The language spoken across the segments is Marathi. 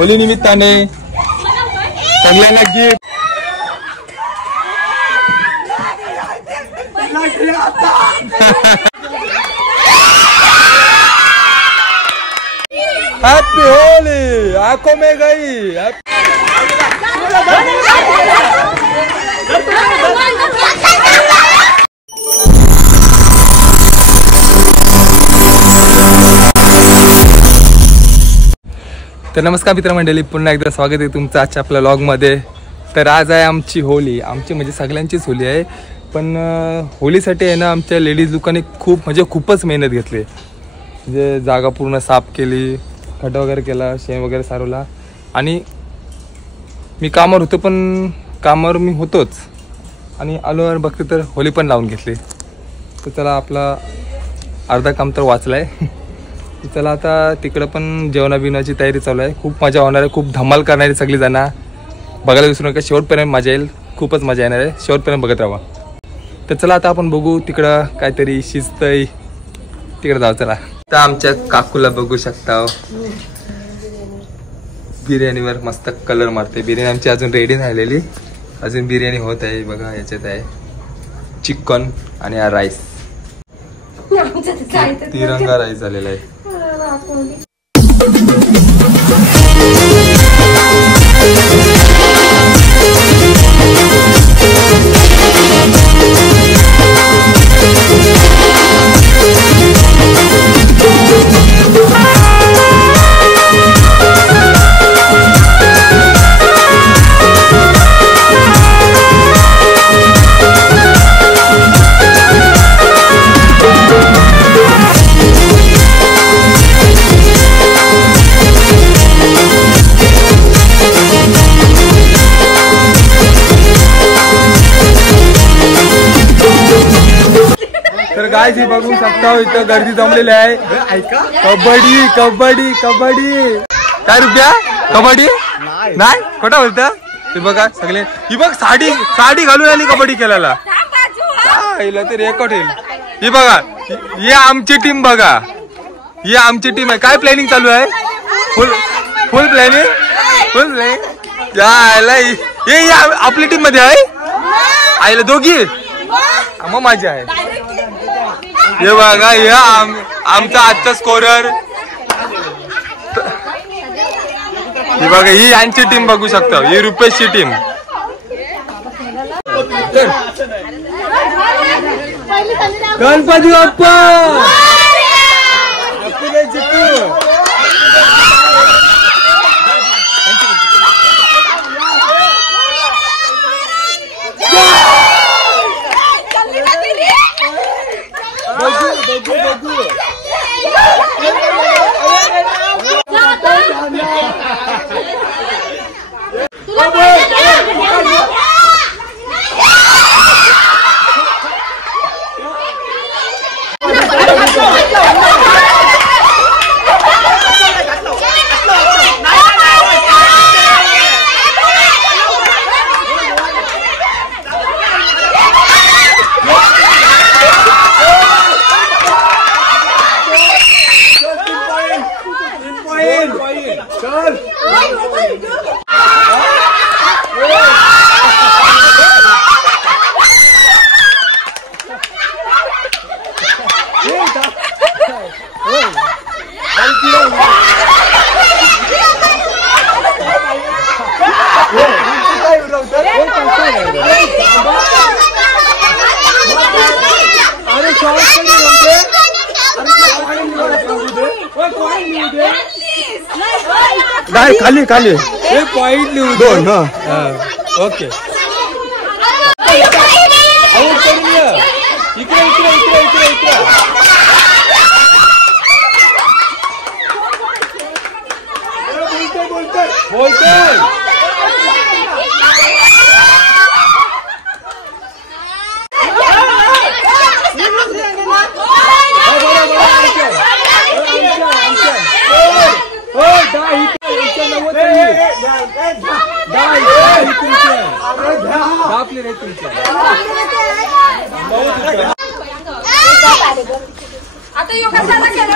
होली निमित्ताने सगळ्यांना गिफ्ट। हैप्पी होली, आंखों में गई। तर नमस्कार मित्रमंडळी, पुन्हा एकदा स्वागत आहे तुमचं आजच्या आपल्या व्लॉगमध्ये। तर आज आहे आमची होली, आमची म्हणजे सगळ्यांचीच होली आहे, पण होलीसाठी आहे ना आमच्या लेडीज लोकांनी खूपच मेहनत घेतली। म्हणजे जागा पूर्ण साफ केली, खड्डा वगैरे केला, शेण वगैरे सारवला, आणि मी कामावर होतो, पण कामावर मी होतोच आणि आलोवर बघते तर होली पण लावून घेतली। तर चला, आपला अर्धा काम तर वाचला आहे। चला आता तिकडं पण जेवणाबिवणाची तयारी चालू आहे। खूप मजा होणार आहे, खूप धमाल करणारी सगळी जण, बघायला विसरू नका, शेवटपर्यंत मजा येईल, खूपच मजा येणार आहे, शेवटपर्यंत बघत राहा। तर चला आता आपण बघू, तिकडं काहीतरी शिजतंय, तिकडे जाऊ चला। तर आमच्या काकूला बघू शकता, बिर्याणीवर मस्त कलर मारते। बिर्याणी आमची अजून रेडी झालेली, अजून बिर्याणी होत आहे। बघा याच्यात आहे चिकन आणि हा राईस, तिरंगा राईस झालेला आहे। गाइस ही बघू शकता इथं गर्दी जमलेली आहे। कबड्डी कबड्डी कबड्डी, काय रुपया कबड्डी नाही, खोटा बोलता। ते बघा सगळे, ही बघ साडी साडी घालून आली कबड्डी खेळायला, ते रेकॉर्ड होईल। ही बघा, ही आमची टीम, बघा ही आमची टीम आहे। काय प्लॅनिंग चालू आहे? फुल प्लॅनिंग यायला, हे आपली टीम मध्ये आहे, आईला दोघी मग माझी आहे। हे बघा, हे आमचा आजचा स्कोरर, हे बघा ही यांची टीम बघू शकता, ही रुपेशची टीम। गणपती बाप्पा खाली खाली पॉइंट लिहू दोन। ओके, इकडे इकडे इकडे इकडे इकडे बोलतोय। आता योगा झाला केला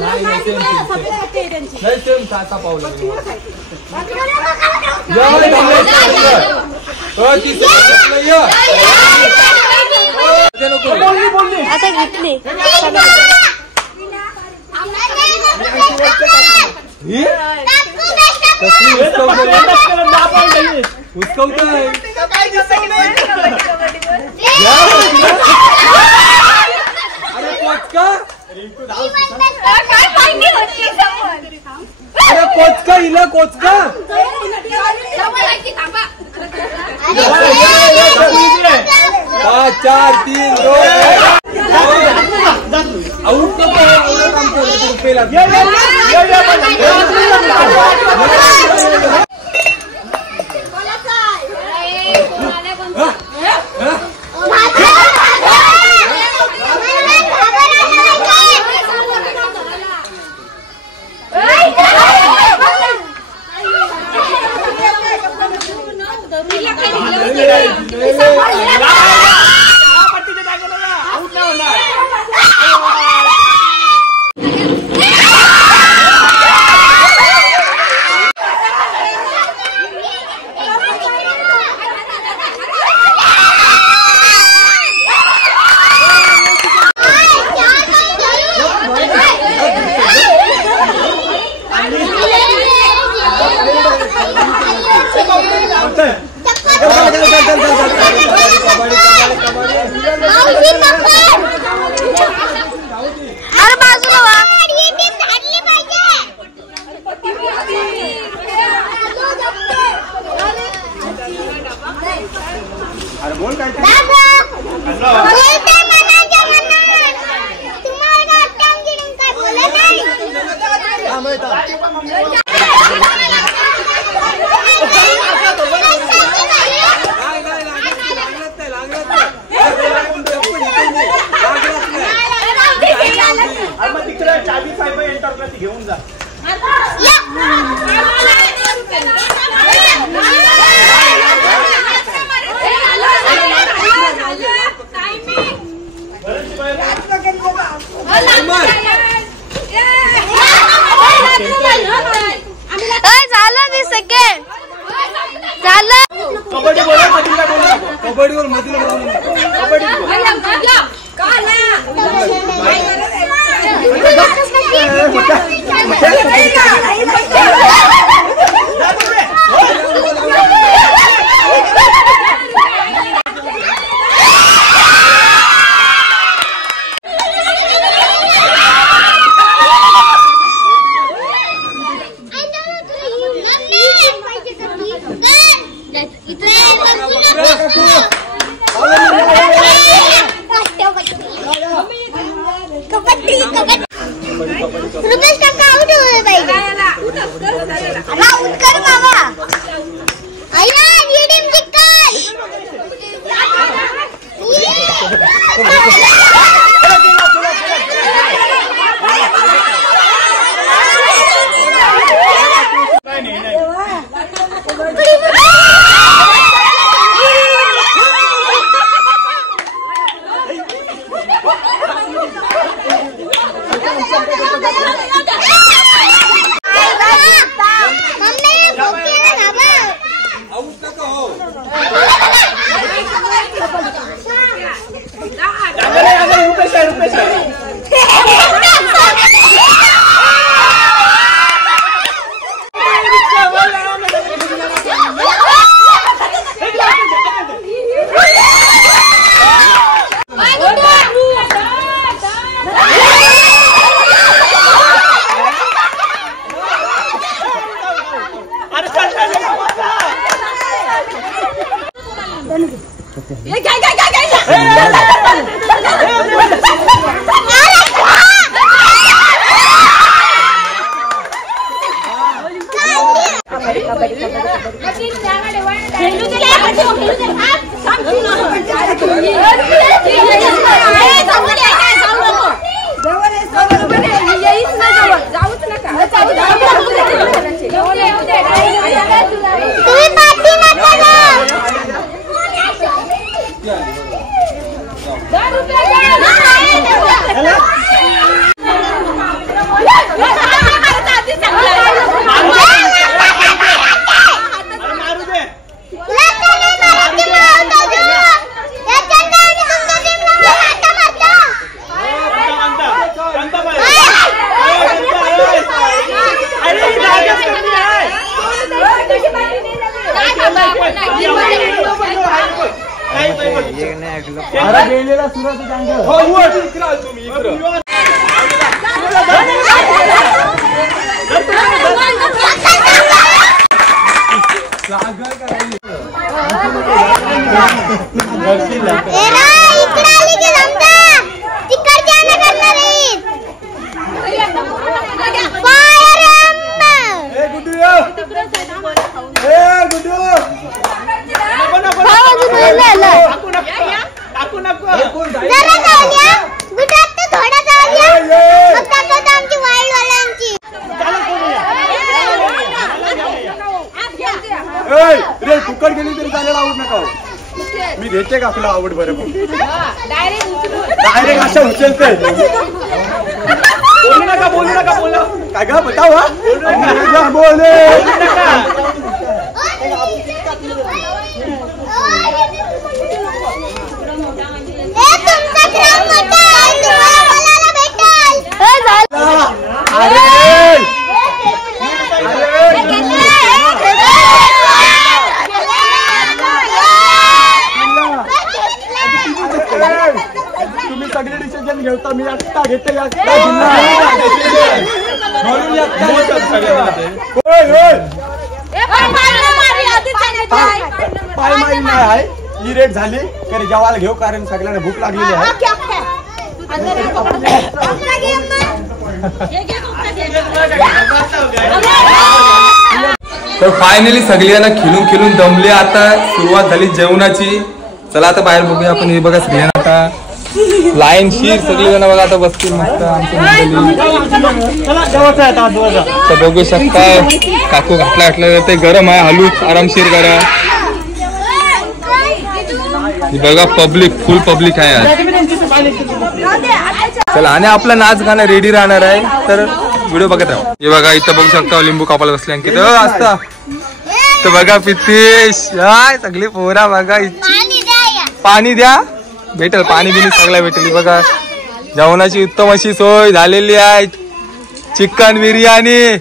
नाही सेम साता पावलं आता घेतली अरे कोचका अरे कोचका हिला कोचका 5 4 3 2 आउट काम पेला अरे बाजूला वा अरे बोल काय चावी साहेब एंटरला ती घेऊन जा झालं 20 सेकंड झालं कबड्डी बोला मधीला बोला कबड्डीवर मधील कबड्डी रुपेश काका आउट होईल पाहिजे आउट कर बाबा आई ना टीम जिंकल अरे गेलेला सुराचं चांगलं हो वर इकडे आलो तुम्ही इकडे फुकट गेली तरी चालेल आवड नका मी घेते का आपला आवड बरं डायरेक्ट अशा उचलते बोलू नका बोला काय का बताव बोले तुम्ही सगळे डिसिजन घेता मी आत्ता घेते पाय मारी नाही आहे ही रेट झाली तरी जेवायला घेऊ कारण सगळ्यांना भूक लागलेली आहे तर फायनली सगळ्यांना खिलून दमले आता सुरुवात झाली जेवणाची चला आता बाहेर बघूया आपण हे बघा सगळ्यांना आता लाईन शीर सगळी जण बघा आता बसतील मस्त आमची तर बघू शकताय काकू घातला ते गरम आहे हलूच आरामशीर करा बघा पब्लिक फुल पब्लिक आहे आज चला आणि आपला नाच गाणं रेडी राहणार आहे तर व्हिडिओ बघत राहा हे बघा इथं बघू शकता लिंबू कापायला बसले अंकित असता तर बघा पितेश सगळी पोरा बघा पाणी द्या भेटेल पाणी बिनी सगळं भेटेल बघा जेवणाची उत्तम अशी सोय झालेली आहे चिकन बिर्याणी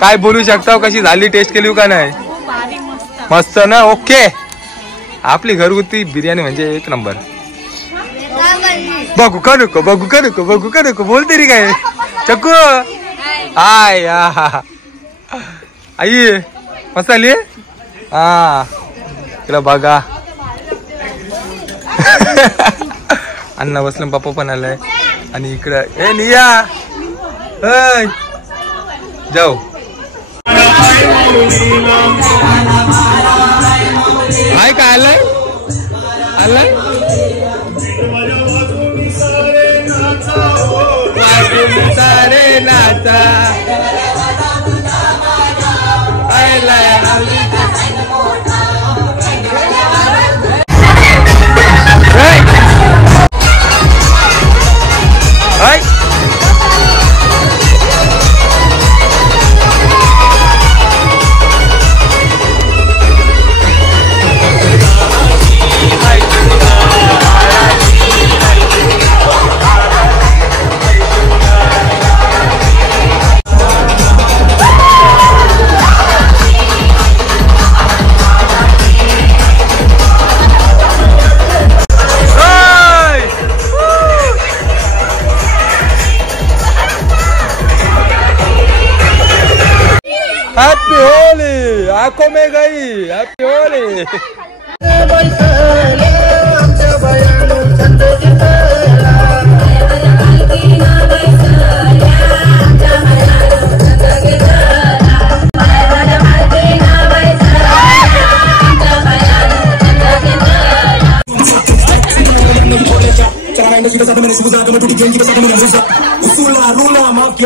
काय बोलू शकता कशी झाली टेस्ट केली का नाही मस्त ना ओके आपली घरगुती बिर्याणी म्हणजे एक नंबर बघू का नको बोल तरी काय चक्कू आय आई मस्त आली हा तिला बघा अण्णा बसलं पप्पा पण आलाय आणि इकडं ए निया जाऊ हाय काय आलंय सारे नाचा हैप्पी होली आंखों में गई हैप्पी होली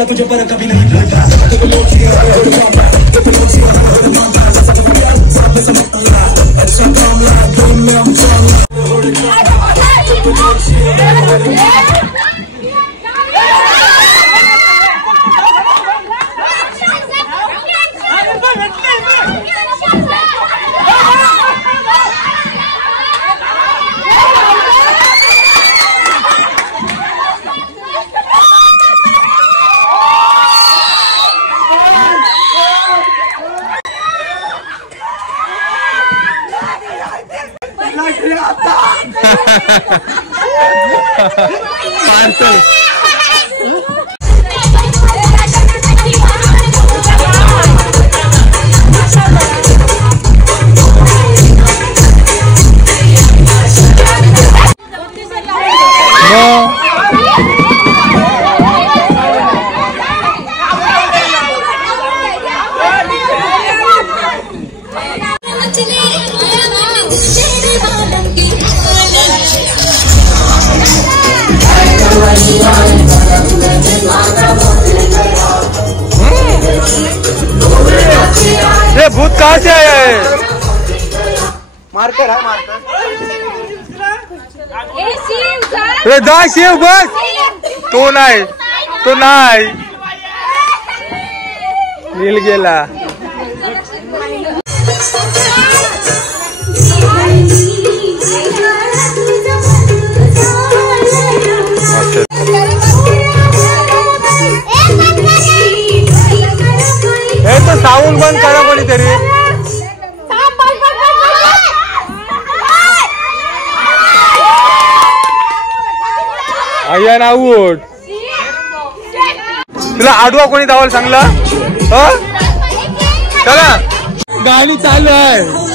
तुझे पर कभी नहीं चल. ये भूत कहाँ से आया है? मार्कर है मार्कर. अरे जा शिव बस. तो नाही तो नाही मिल गेला. हे तो साऊंड बंद करा कोणीतरी. अय्या ना उठ. तुला आडवा कोणी धावायला सांगला? चला गाडी चालू आहे.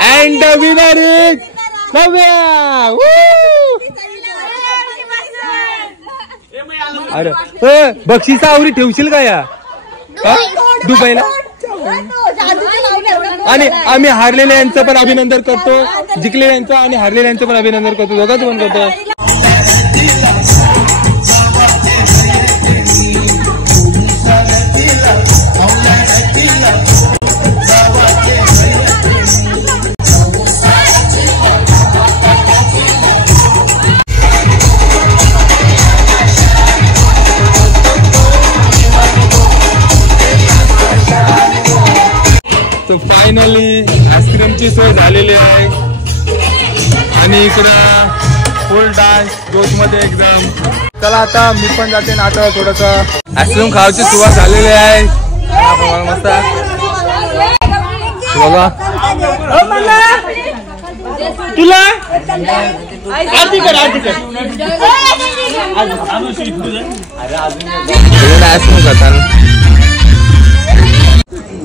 And the winner is Navya. अरे बक्षिसा आवरी ठेवशील का या दुबईला? आणि आम्ही हारलेल्यांचं पण अभिनंदन करतो, जिंकलेल्यांचं आणि हारलेल्यांचं पण अभिनंदन करतो, दोघांचं पण करतो. फायनली आईस्क्रीमची सोय झालेली आहे आणि इकडं फुल डान्स जोश मध्ये एकदम. चला आता मी पण जाते ना. आता थोडस आईस्क्रीम खायची सुरुवात झालेली आहे. मस्त बघा तुला आईस्क्रीम खाताना.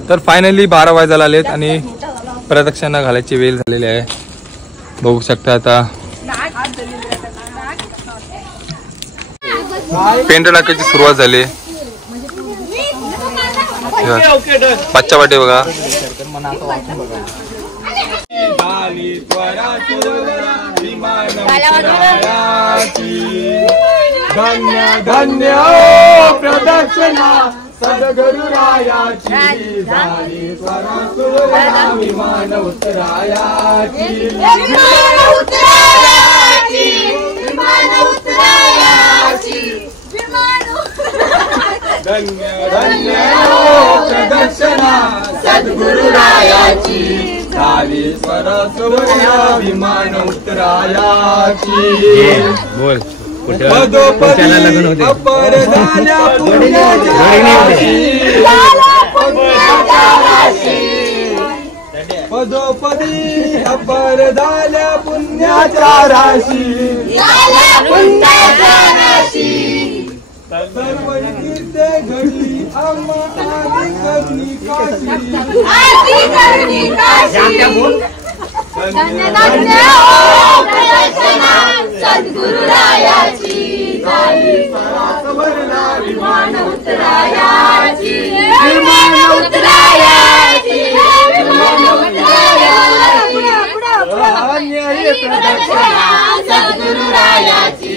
तर फायनली 12 वाजायला आलेत आणि प्रदक्षिणा घालायची वेळ झालेली आहे. बघू शकता आता पेंट टाकायची सुरुवात झाली. बच्चा वाटे बघा. धन्य धन्य प्रदक्षिणा सद्गुरुरायाची झाली स्वरा विमान उतरायाची. धन्य धन्य प्रदक्षिणा सद्गुरुरायाची झाली स्वरा विमान उतरायाची. बोल पदोपदी अपर झाल्या पुण्याच्या राशी. पदोपदी अपर झाल्या पुण्याच्या राशी. सर्व कीर्ते घडली आम्हा आदी करणी काशी. धन्य धन्य सद्गुरुरायाची झाली स्वरा विमान उतरायाची. विमान उतरायाची. विमान उतरायाची. सद्गुरुरायाची.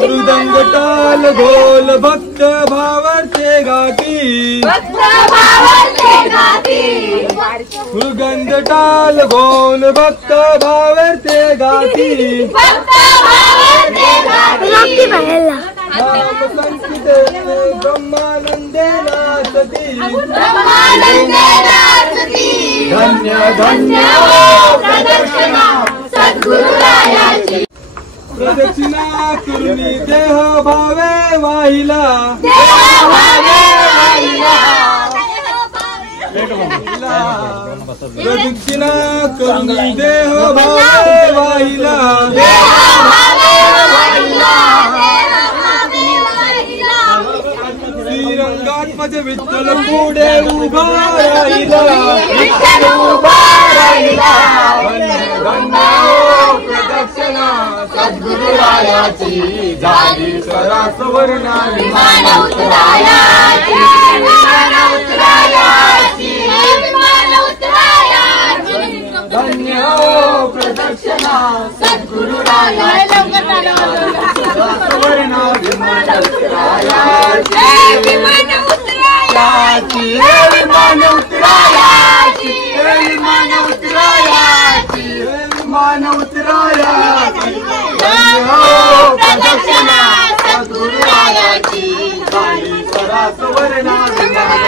मृदंग टाल घोल भक्त भावार्थे गाती. मृगंध टाल घोल भक्त भावार्थे गाती. संस्कृते ब्रह्मानंदेना सती धन्य धन्य प्रदक्षिणा सद्गुरुरायाची प्रदक्षिणा करुणी देह भावे वाहिला प्रदक्षिणा करुणी देह भावे वाहिला श्रीरंगात माझे विठ्ठल पुढे उभा राहिला प्रदक्षिणा सद्गुरुरायाची झाली सरास वर्णा विमान उतरायाची धन्य प्रदक्षिणा सद्गुरुरायाची वर्णा विमान विमान उतरायाची विमान उतरायाची विमान उतरायाची विमान उतरायाची प्रदक्षिणा सद्गुरुरायाची झाली सरास वर्णा विमान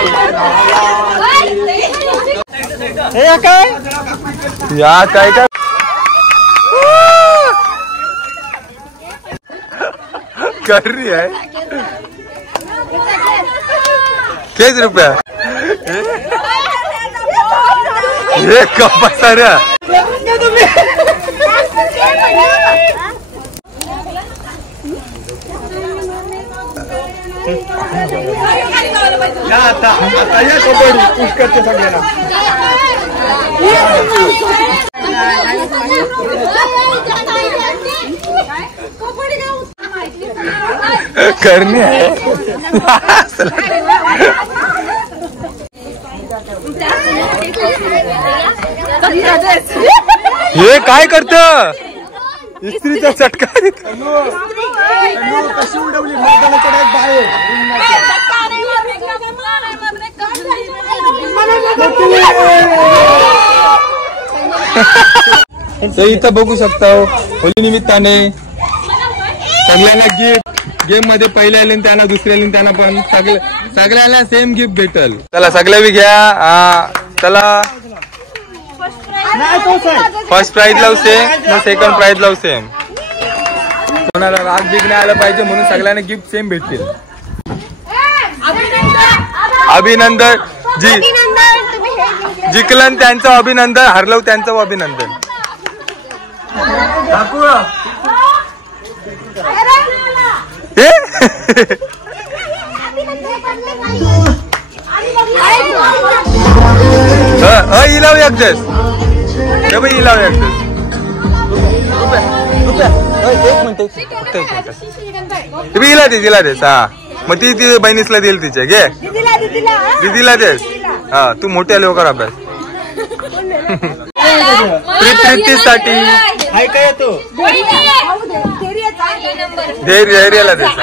हे काय या काय काय कर रही है किस रुपया ये कब सारा आता या कबड्डी पुष्करचे सगळ्यांना करनी है हे काय करत इस्त्रीचा चटका कशी उडवली मैदानाच्या डायरेक्ट बाहेर तर इथं बघू शकता होली निमित्ताने सगळ्यांना गिफ्ट गेम मध्ये पहिल्या आले त्यांना दुसऱ्या आले त्यांना पण सगळ्यांना सेम गिफ्ट भेटल. चला सगळे बी घ्या. चला फर्स्ट प्राइज लाव सेम सेकंड प्राइज लाव सेम. कोणाला राग बिग नाही आला पाहिजे म्हणून सगळ्यांना गिफ्ट सेम भेटतील. अभिनंदन जी जिंकलं त्यांचं अभिनंदन हरलं त्यांचं अभिनंदन. इलाव एकच इलाव एकच तुम्ही इला दे दिला देस. हा मग ती ती बहिणीसला देईल तिच्या घे दिदीला देस. हा तू मोठ्या लवकर अभ्यास प्रीतीसाठी हाय काय येतो धैर्याला देस.